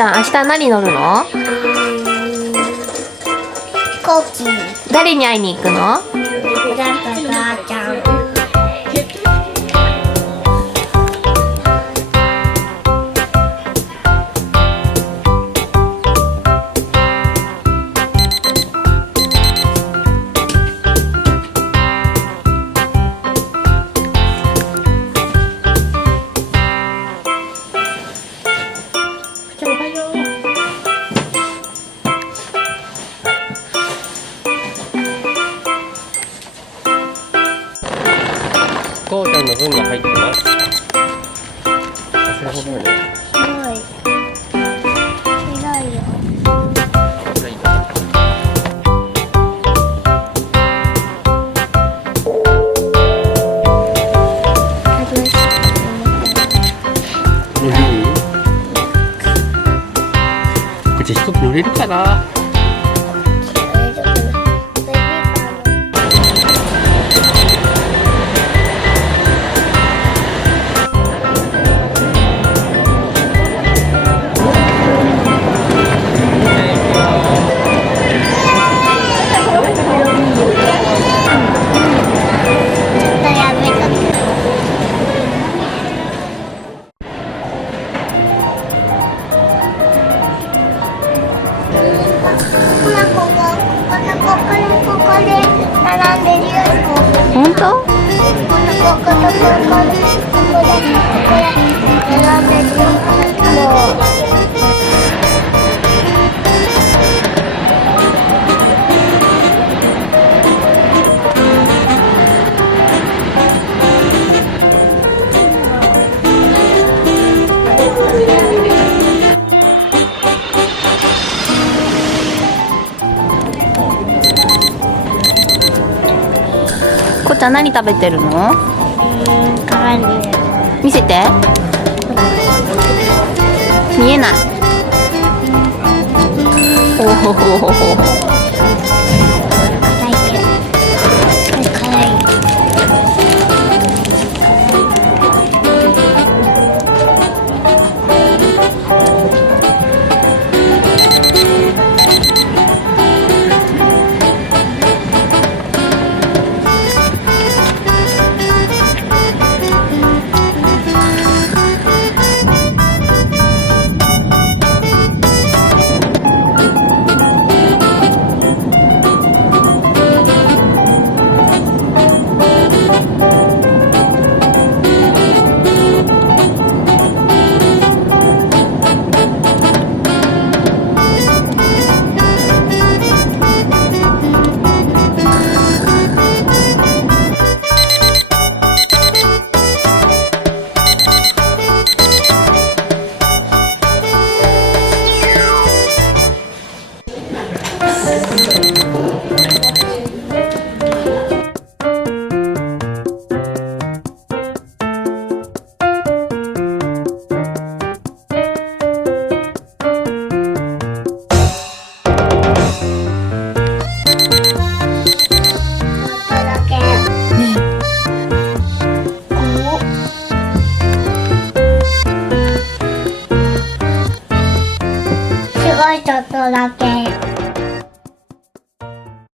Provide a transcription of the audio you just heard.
ちゃん、明日何乗るの？飛行機。誰に会いに行くの？おじゃんとおばあちゃん。こうちゃんの分が入ってます。さすがほどね。広い。広いよ。こっち飛行機乗れるかな。並んでるよ。本当？ここで並んでるよ。もう。こうちゃん、何食べてるの？絡んでる。見せて。見えない。おほほほほ。辛い。ちょっとだけ。